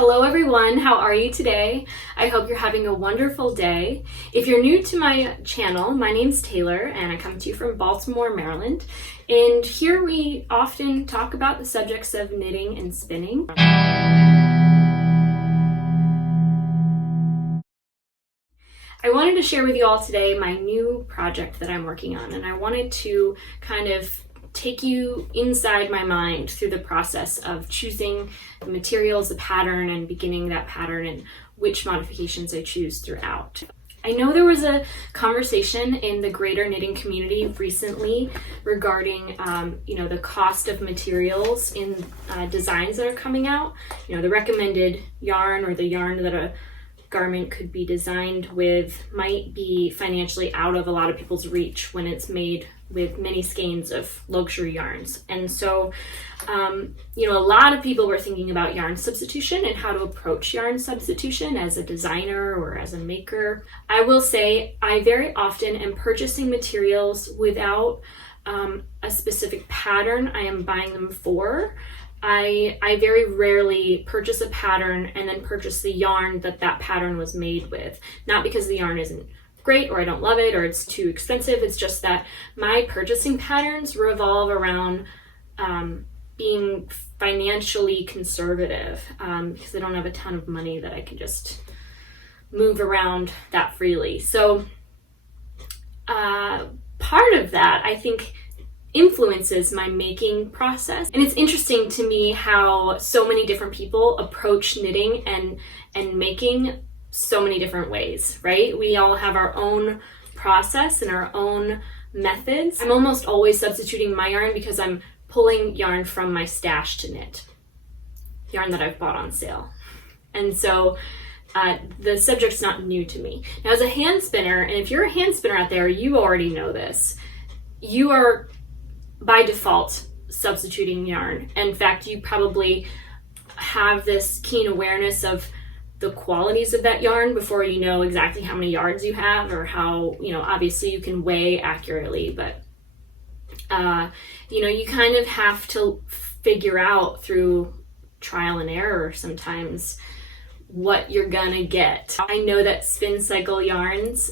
Hello everyone, how are you today? I hope you're having a wonderful day. If you're new to my channel, my name's Taylor and I come to you from Baltimore, Maryland. And here we often talk about the subjects of knitting and spinning. I wanted to share with you all today my new project that I'm working on, and I wanted to kind of take you inside my mind through the process of choosing the materials, the pattern, and beginning that pattern and which modifications I choose throughout. I know there was a conversation in the greater knitting community recently regarding the cost of materials in designs that are coming out. The recommended yarn or the yarn that a garment could be designed with might be financially out of a lot of people's reach when it's made with many skeins of luxury yarns. And so, a lot of people were thinking about yarn substitution and how to approach yarn substitution as a designer or as a maker. I will say I very often am purchasing materials without a specific pattern I am buying them for. I very rarely purchase a pattern and then purchase the yarn that pattern was made with. Not because the yarn isn't great or I don't love it or it's too expensive. It's just that my purchasing patterns revolve around being financially conservative because I don't have a ton of money that I can just move around that freely. So part of that, I think, influences my making process. And it's interesting to me how so many different people approach knitting and making so many different ways, right? We all have our own process and our own methods. I'm almost always substituting my yarn because I'm pulling yarn from my stash to knit, yarn that I've bought on sale. And so the subject's not new to me. Now, as a hand spinner, and if you're a hand spinner out there, you already know this, you are by default substituting yarn. In fact, you probably have this keen awareness of the qualities of that yarn before you know exactly how many yards you have or how, obviously you can weigh accurately, but you kind of have to figure out through trial and error sometimes what you're gonna get. I know that Spin Cycle yarns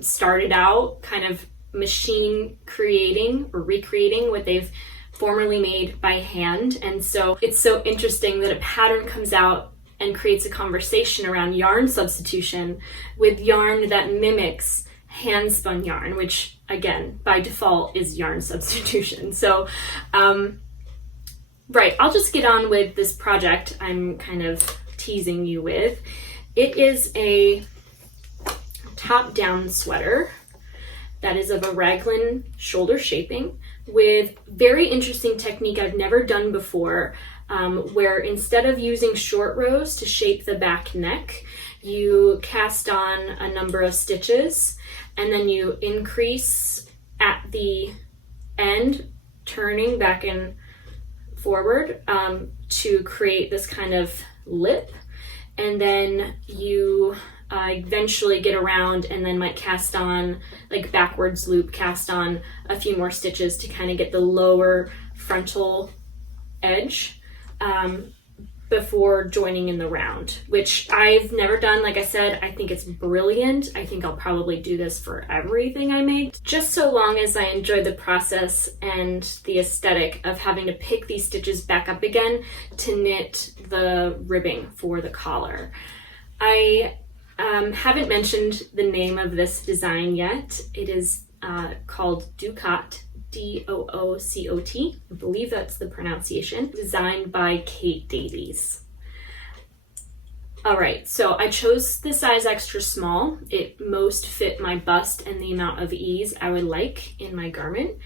started out kind of machine creating or recreating what they've formerly made by hand. And so it's so interesting that a pattern comes out and creates a conversation around yarn substitution with yarn that mimics hand spun yarn, which again, by default is yarn substitution. So, right, I'll just get on with this project I'm kind of teasing you with. It is a top-down sweater that is of a raglan shoulder shaping with very interesting technique I've never done before, where instead of using short rows to shape the back neck, you cast on a number of stitches and then you increase at the end, turning back and forward to create this kind of lip, and then you eventually get around and then might cast on, like backwards loop, cast on a few more stitches to kind of get the lower frontal edge before joining in the round, which I've never done. Like I said, I think it's brilliant. I think I'll probably do this for everything I make, just so long as I enjoy the process and the aesthetic of having to pick these stitches back up again to knit the ribbing for the collar. I haven't mentioned the name of this design yet. It is called Doocot, D-O-O-C-O-T. I believe that's the pronunciation. Designed by Kate Davies. All right, so I chose the size extra small. It most fit my bust and the amount of ease I would like in my garment.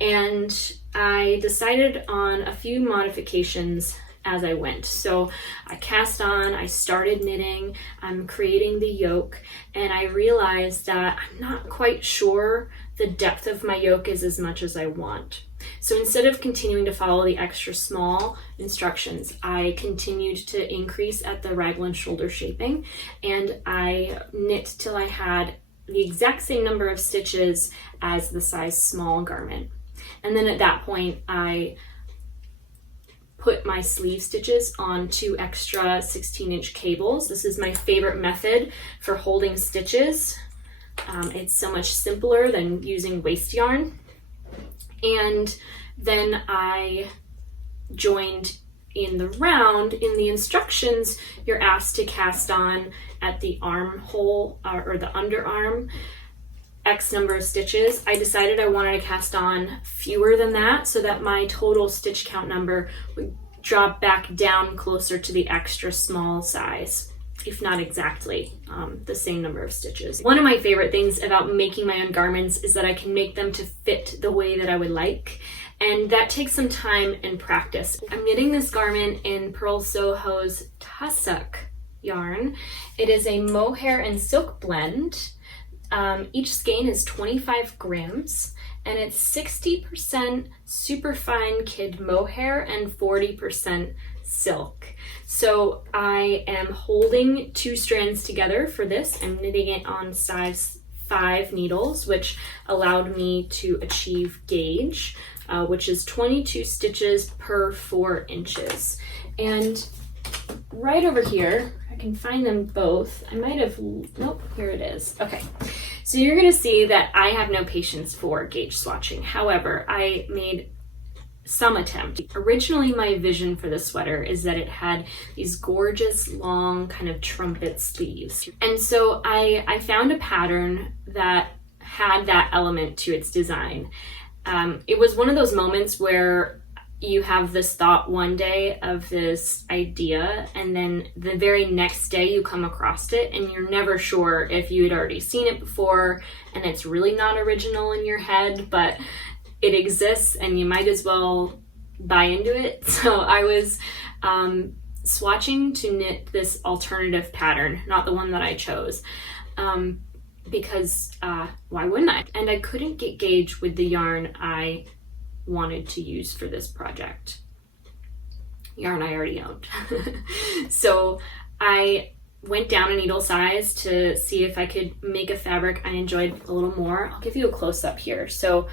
And I decided on a few modifications as I went. So I cast on, I started knitting, I'm creating the yoke, and I realized that I'm not quite sure the depth of my yoke is as much as I want. So instead of continuing to follow the extra small instructions, I continued to increase at the raglan shoulder shaping, and I knit till I had the exact same number of stitches as the size small garment. And then at that point, I put my sleeve stitches on 2 extra 16-inch cables. This is my favorite method for holding stitches. It's so much simpler than using waste yarn. And then I joined in the round. In the instructions, you're asked to cast on at the armhole or the underarm X number of stitches. I decided I wanted to cast on fewer than that so that my total stitch count number would drop back down closer to the extra small size, if not exactly the same number of stitches. One of my favorite things about making my own garments is that I can make them to fit the way that I would like, and that takes some time and practice. I'm knitting this garment in Purl Soho's Tussock yarn. It is a mohair and silk blend. Each skein is 25 grams, and it's 60% superfine kid mohair and 40% silk. So I am holding 2 strands together for this. I'm knitting it on size 5 needles, which allowed me to achieve gauge, which is 22 stitches per 4 inches. And right over here, I can find them both. I might have, nope, here it is. Okay, so you're gonna see that I have no patience for gauge swatching. However, I made some attempt. Originally, my vision for the sweater is that it had these gorgeous long kind of trumpet sleeves. And so I found a pattern that had that element to its design. It was one of those moments where you have this thought one day of this idea, and then the very next day you come across it and you're never sure if you had already seen it before, and it's really not original in your head, but it exists and you might as well buy into it. So I was swatching to knit this alternative pattern, not the one that I chose, because why wouldn't I? And I couldn't get gauge with the yarn I wanted to use for this project. Yarn I already owned. So I went down a needle size to see if I could make a fabric I enjoyed a little more. I'll give you a close-up here. So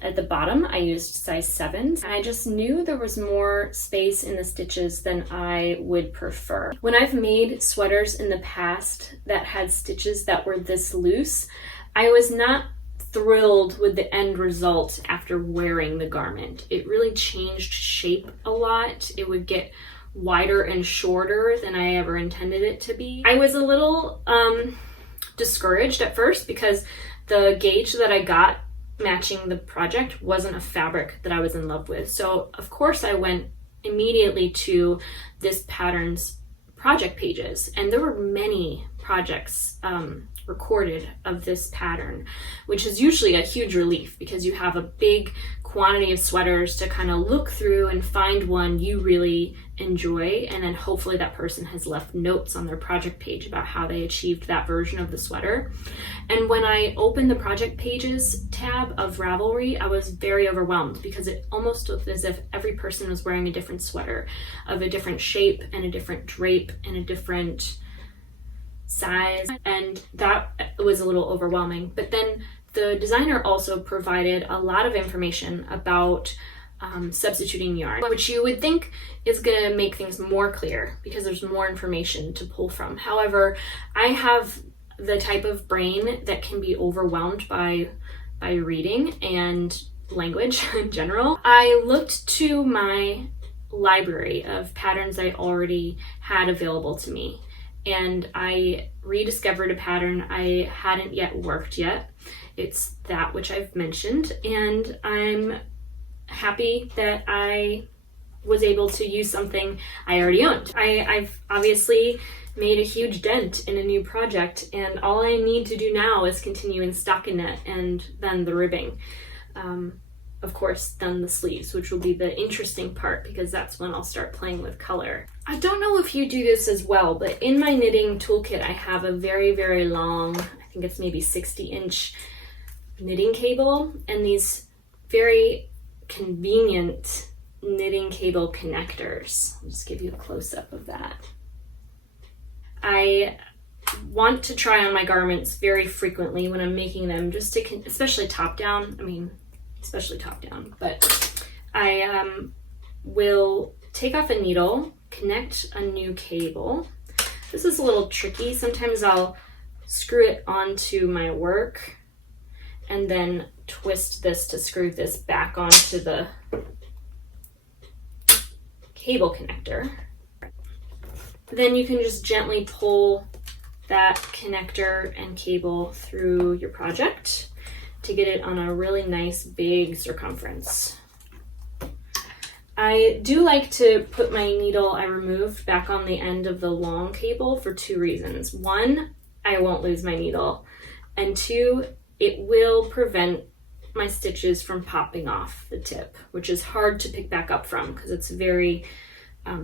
at the bottom I used size 7. I just knew there was more space in the stitches than I would prefer. When I've made sweaters in the past that had stitches that were this loose, I was not thrilled with the end result after wearing the garment. It really changed shape a lot. It would get wider and shorter than I ever intended it to be. I was a little discouraged at first because the gauge that I got matching the project wasn't a fabric that I was in love with. So of course I went immediately to this pattern's project pages, and there were many projects recorded of this pattern, which is usually a huge relief because you have a big quantity of sweaters to kind of look through and find one you really enjoy, and then hopefully that person has left notes on their project page about how they achieved that version of the sweater. And when I opened the project pages tab of Ravelry, I was very overwhelmed because it almost looked as if every person was wearing a different sweater of a different shape and a different drape and a different size, and that was a little overwhelming. But then the designer also provided a lot of information about substituting yarn, which you would think is going to make things more clear because there's more information to pull from. However, I have the type of brain that can be overwhelmed by reading and language in general. I looked to my library of patterns I already had available to me, and I rediscovered a pattern I hadn't yet worked yet. It's that which I've mentioned, and I'm happy that I was able to use something I already owned. I've obviously made a huge dent in a new project, and all I need to do now is continue in stockinette and then the ribbing. Of course, then the sleeves, which will be the interesting part because that's when I'll start playing with color. I don't know if you do this as well, but in my knitting toolkit, I have a very, very long, I think it's maybe 60-inch knitting cable, and these very convenient knitting cable connectors. I'll just give you a close-up of that. I want to try on my garments very frequently when I'm making them, just to, especially top down, but I will take off a needle, connect a new cable. This is a little tricky. Sometimes I'll screw it onto my work and then twist this to screw this back onto the cable connector. Then you can just gently pull that connector and cable through your project to get it on a really nice big circumference. I do like to put my needle I removed back on the end of the long cable for two reasons. One, I won't lose my needle, and two, it will prevent my stitches from popping off the tip, which is hard to pick back up from because it's very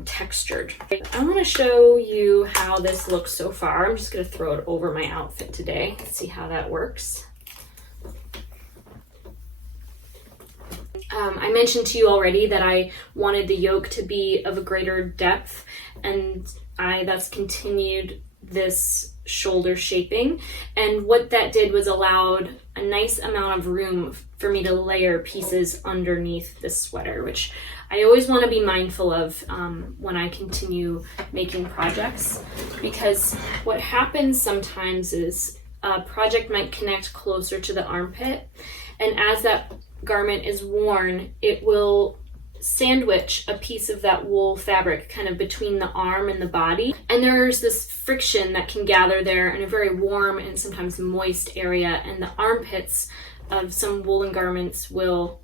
textured. I want to show you how this looks so far. I'm just going to throw it over my outfit today, see how that works. I mentioned to you already that I wanted the yoke to be of a greater depth, and I thus continued this shoulder shaping, and what that did was allowed a nice amount of room for me to layer pieces underneath this sweater, which I always want to be mindful of when I continue making projects, because what happens sometimes is a project might connect closer to the armpit, and as that garment is worn, it will sandwich a piece of that wool fabric kind of between the arm and the body, and there's this friction that can gather there in a very warm and sometimes moist area, and the armpits of some woolen garments will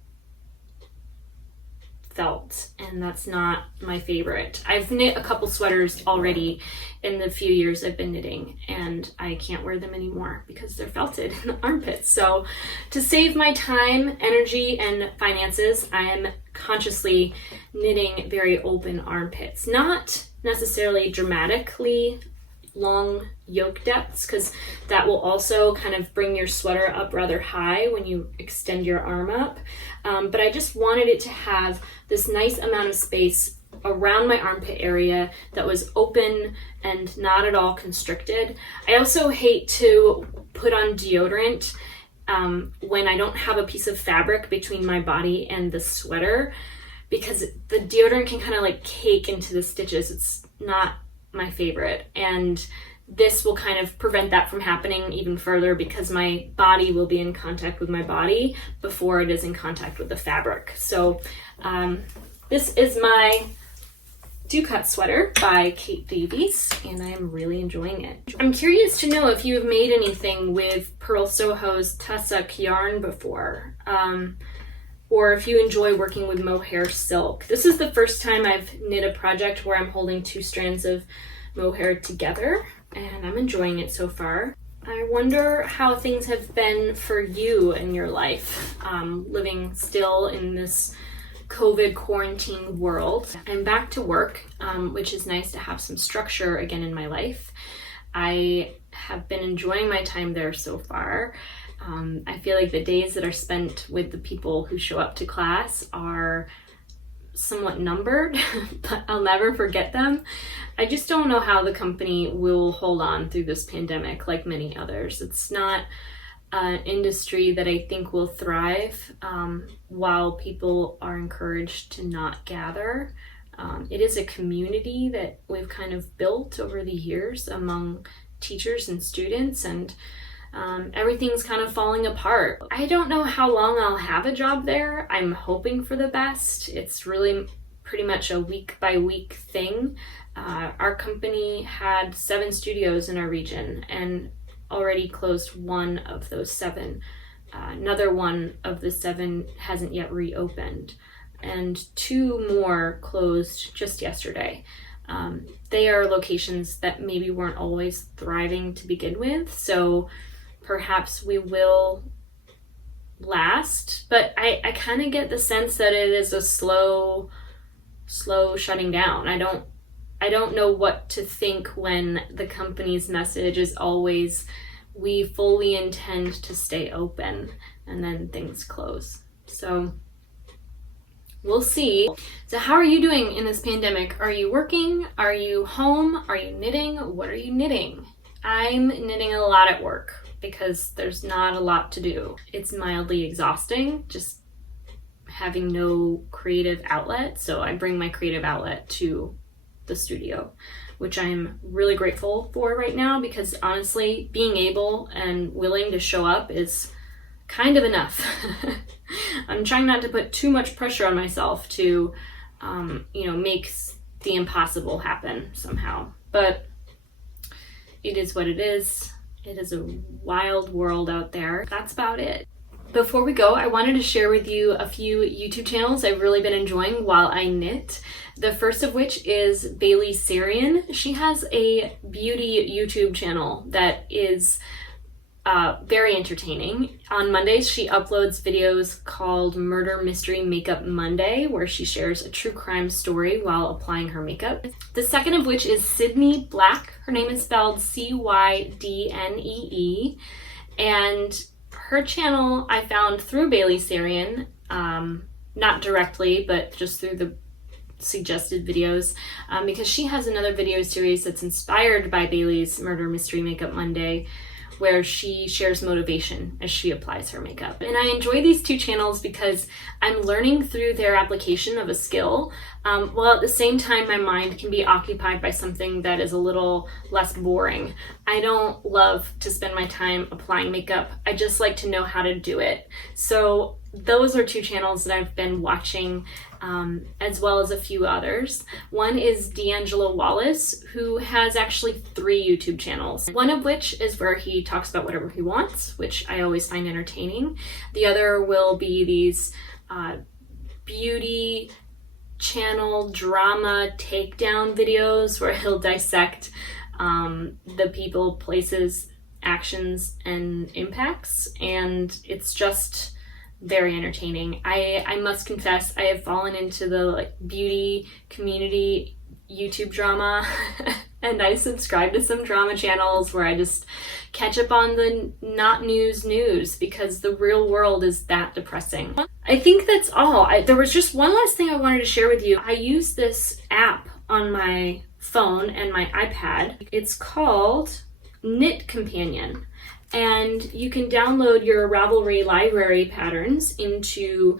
felt, and that's not my favorite. I've knit a couple sweaters already in the few years I've been knitting, and I can't wear them anymore because they're felted in the armpits. So to save my time, energy, and finances, I am consciously knitting very open armpits. Not necessarily dramatically long yoke depths, because that will also kind of bring your sweater up rather high when you extend your arm up. But I just wanted it to have this nice amount of space around my armpit area that was open and not at all constricted. I also hate to put on deodorant when I don't have a piece of fabric between my body and the sweater, because the deodorant can kind of like cake into the stitches. It's not my favorite, and this will kind of prevent that from happening even further, because my body will be in contact with my body before it is in contact with the fabric. So this is my Doocot sweater by Kate Davies, and I am really enjoying it. I'm curious to know if you have made anything with Purl Soho's tussock yarn before, or if you enjoy working with mohair silk. This is the first time I've knit a project where I'm holding two strands of mohair together, and I'm enjoying it so far. I wonder how things have been for you in your life, living still in this COVID quarantine world. I'm back to work, which is nice to have some structure again in my life. I have been enjoying my time there so far. I feel like the days that are spent with the people who show up to class are somewhat numbered, but I'll never forget them. I just don't know how the company will hold on through this pandemic like many others. It's not an industry that I think will thrive while people are encouraged to not gather. It is a community that we've kind of built over the years among teachers and students, and everything's kind of falling apart. I don't know how long I'll have a job there. I'm hoping for the best. It's really pretty much a week by week thing. Our company had 7 studios in our region and already closed one of those 7. Another one of the 7 hasn't yet reopened, and 2 more closed just yesterday. They are locations that maybe weren't always thriving to begin with, so perhaps we will last, but I kind of get the sense that it is a slow shutting down. I don't know what to think when the company's message is always, we fully intend to stay open, and then things close. So we'll see. So how are you doing in this pandemic? Are you working? Are you home? Are you knitting? What are you knitting? I'm knitting a lot at work because there's not a lot to do. It's mildly exhausting just having no creative outlet. So I bring my creative outlet to the studio, which I'm really grateful for right now, because honestly, being able and willing to show up is kind of enough. I'm trying not to put too much pressure on myself to, make the impossible happen somehow. But it is what it is. It is a wild world out there. That's about it. Before we go, I wanted to share with you a few YouTube channels I've really been enjoying while I knit. The first of which is Bailey Sarian. She has a beauty YouTube channel that is very entertaining. On Mondays, she uploads videos called Murder Mystery Makeup Monday, where she shares a true crime story while applying her makeup. The second of which is Sydney Black. Her name is spelled Cydnee, and her channel I found through Bailey Sarian, not directly, but just through the suggested videos, because she has another video series that's inspired by Bailey's Murder Mystery Makeup Monday, where she shares motivation as she applies her makeup. And I enjoy these two channels because I'm learning through their application of a skill, while at the same time my mind can be occupied by something that is a little less boring. I don't love to spend my time applying makeup. I just like to know how to do it. So those are two channels that I've been watching, as well as a few others. One is D'Angelo Wallace, who has actually 3 YouTube channels. One of which is where he talks about whatever he wants, which I always find entertaining. The other will be these beauty channel drama takedown videos where he'll dissect the people, places, actions, and impacts, and it's just very entertaining. I must confess, I have fallen into the beauty community YouTube drama and I subscribe to some drama channels where I just catch up on the not news because the real world is that depressing. I think that's all. There was just one last thing I wanted to share with you. I use this app on my phone and my iPad. It's called Knit Companion. And you can download your Ravelry library patterns into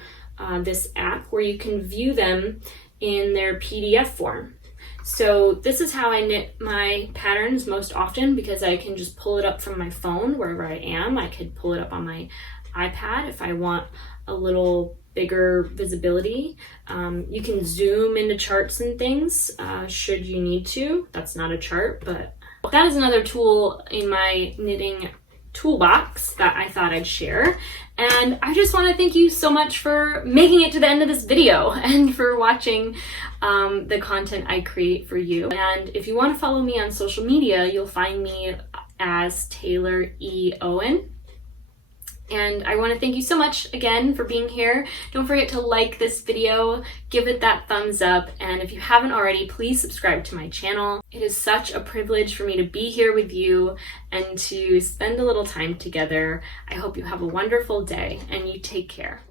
this app where you can view them in their PDF form. So this is how I knit my patterns most often, because I can just pull it up from my phone wherever I am. I could pull it up on my iPad if I want a little bigger visibility. You can zoom into charts and things should you need to. That's not a chart, but that is another tool in my knitting toolbox that I thought I'd share. And I just want to thank you so much for making it to the end of this video and for watching the content I create for you. And if you want to follow me on social media, you'll find me as Taylor E. Owen. And I want to thank you so much again for being here. Don't forget to like this video, give it that thumbs up, and if you haven't already, please subscribe to my channel. It is such a privilege for me to be here with you and to spend a little time together. I hope you have a wonderful day and you take care.